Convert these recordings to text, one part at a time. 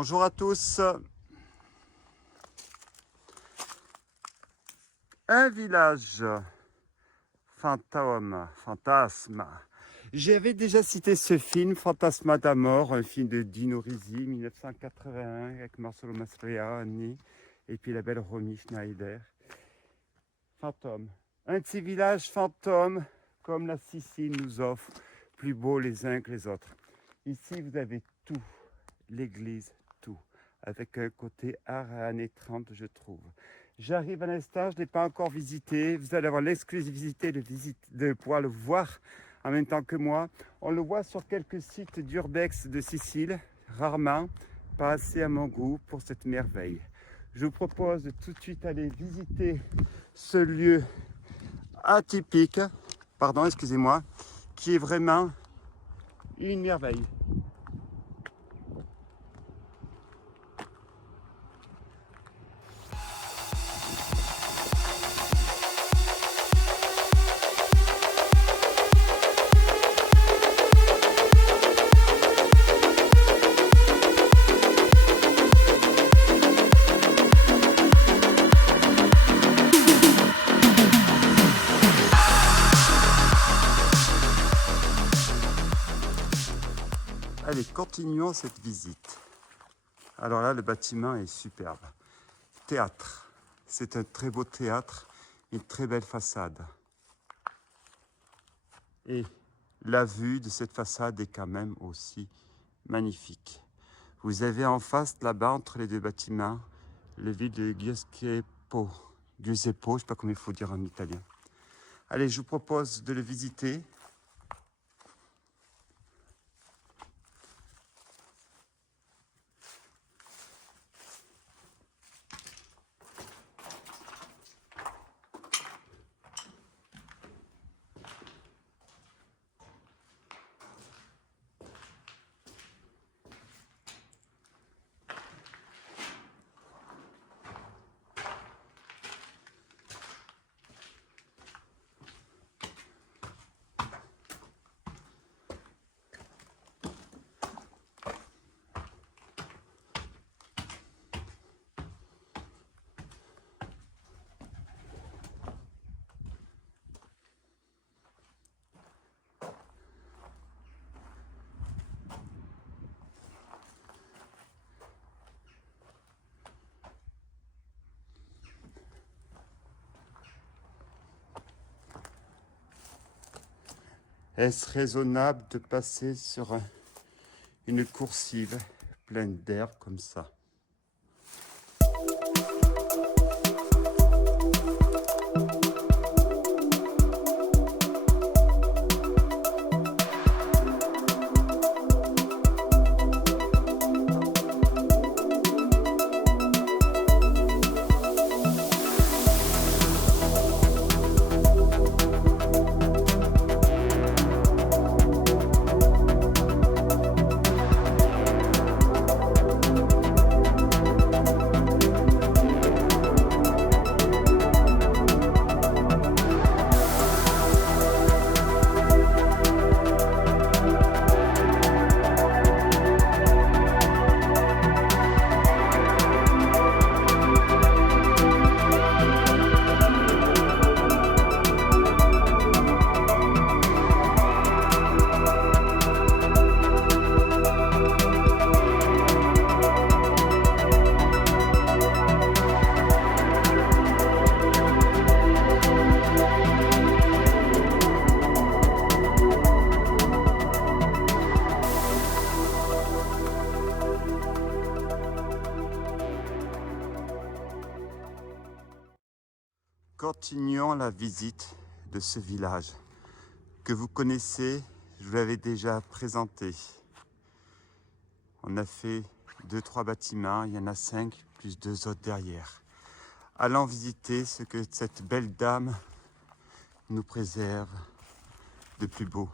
Bonjour à tous. Un village fantasme. J'avais déjà cité ce film, Fantasma d'Amor, un film de Dino Risi, 1981, avec Marcelo Mastroianni et puis la belle Romy Schneider. Fantôme. Un de ces villages fantômes, comme la Sicile nous offre, plus beaux les uns que les autres. Ici, vous avez tout, l'église, tout, avec un côté art années 30, je trouve. J'arrive à l'instant, je ne l'ai pas encore visité. Vous allez avoir l'exclusivité de pouvoir le voir en même temps que moi. On le voit sur quelques sites d'urbex de Sicile, rarement, pas assez à mon goût pour cette merveille. Je vous propose de tout de suite aller visiter ce lieu atypique, pardon, excusez-moi, qui est vraiment une merveille. Allez, continuons cette visite. Alors là, le bâtiment est superbe. Théâtre. C'est un très beau théâtre, une très belle façade. Et la vue de cette façade est quand même aussi magnifique. Vous avez en face, là-bas, entre les deux bâtiments, le ville de Giuseppe. Giuseppe, je ne sais pas comment il faut dire en italien. Allez, je vous propose de le visiter. Est-ce raisonnable de passer sur une coursive pleine d'herbe comme ça? Continuons la visite de ce village que vous connaissez, je vous l'avais déjà présenté. On a fait 2-3 bâtiments, il y en a 5 plus 2 autres derrière. Allons visiter ce que cette belle dame nous préserve de plus beau.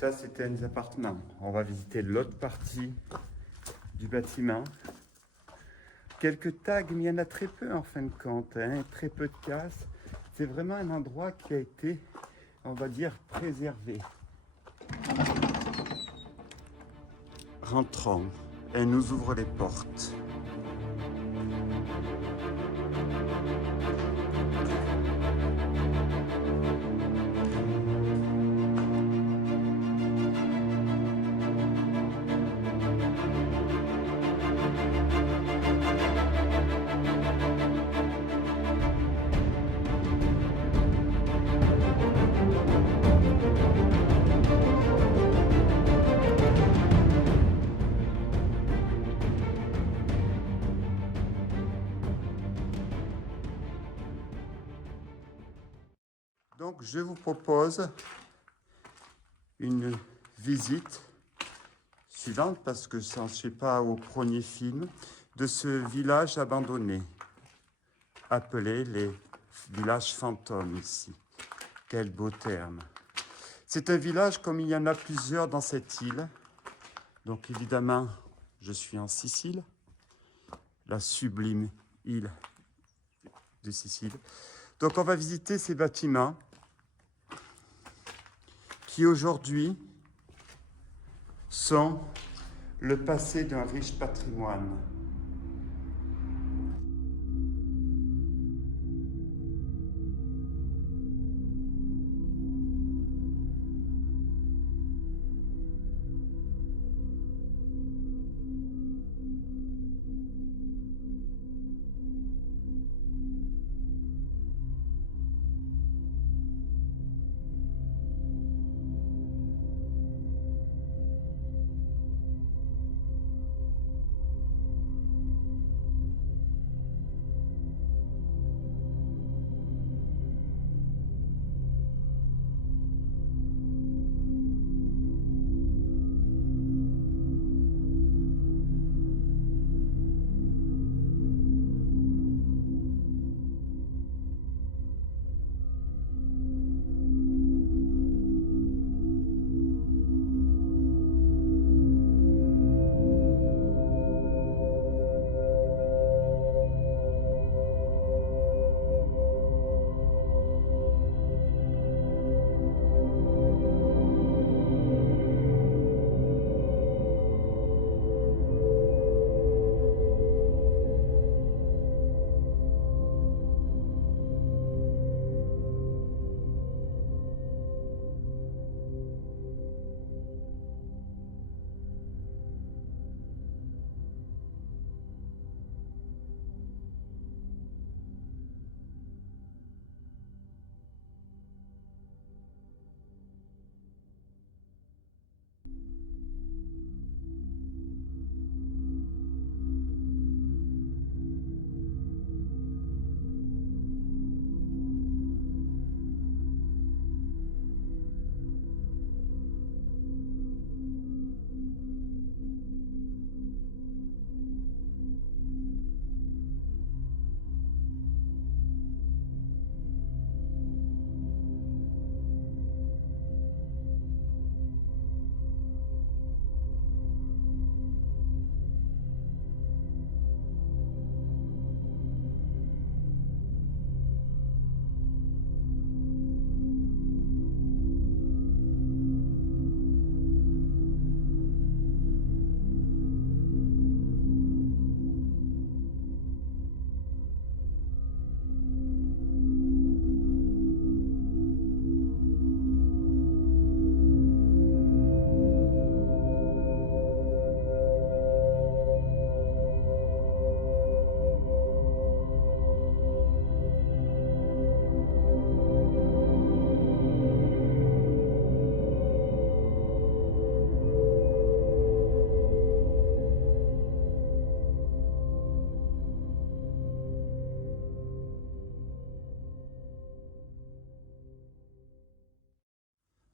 ça, c'était un des appartements. On va visiter l'autre partie du bâtiment. Quelques tags, mais il y en a très peu en fin de compte, hein, très peu de cases. C'est vraiment un endroit qui a été, on va dire, préservé. Rentrons. Elle nous ouvre les portes. Donc, je vous propose une visite suivante, parce que ça ne fait pas au premier film, de ce village abandonné, appelé les villages fantômes ici. Quel beau terme. C'est un village comme il y en a plusieurs dans cette île. Donc évidemment, je suis en Sicile, la sublime île de Sicile. Donc on va visiter ces bâtiments qui aujourd'hui sont le passé d'un riche patrimoine.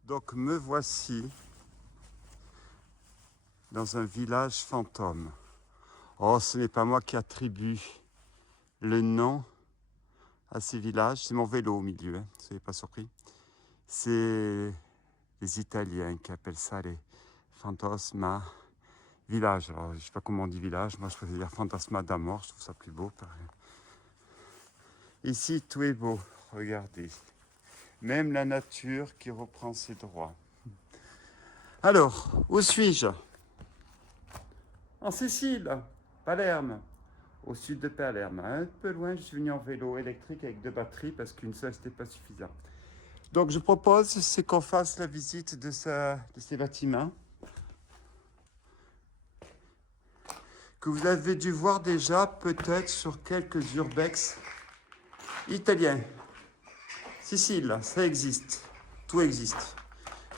Donc me voici dans un village fantôme. Oh, ce n'est pas moi qui attribue le nom à ces villages, c'est mon vélo au milieu, hein, soyez pas surpris. C'est les Italiens qui appellent ça les fantasma village. Alors, je sais pas comment on dit village, moi je préfère dire fantasma d'Amor, je trouve ça plus beau. Ici, tout est beau, regardez. Même la nature qui reprend ses droits. Alors, où suis-je? En Sicile, Palerme, au sud de Palerme. Un peu loin, je suis venu en vélo électrique avec 2 batteries parce qu'une seule, c'était pas suffisant. Donc, je propose, c'est qu'on fasse la visite de ces bâtiments que vous avez dû voir déjà peut-être sur quelques urbex italiens. Sicile, ça existe, tout existe.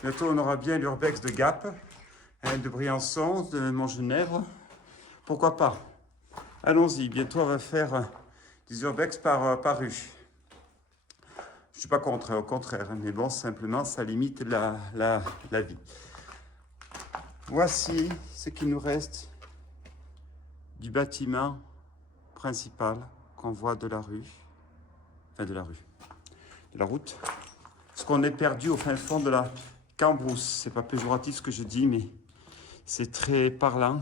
Bientôt, on aura bien l'urbex de Gap, de Briançon, de Montgenèvre. Pourquoi pas? Allons-y, bientôt on va faire des urbex par rue. Je ne suis pas contre, au contraire, mais bon, simplement, ça limite la vie. Voici ce qui nous reste du bâtiment principal qu'on voit de la rue, de la route. Parce qu'on est perdu au fin fond de la Cambrousse. C'est pas péjoratif ce que je dis, mais c'est très parlant.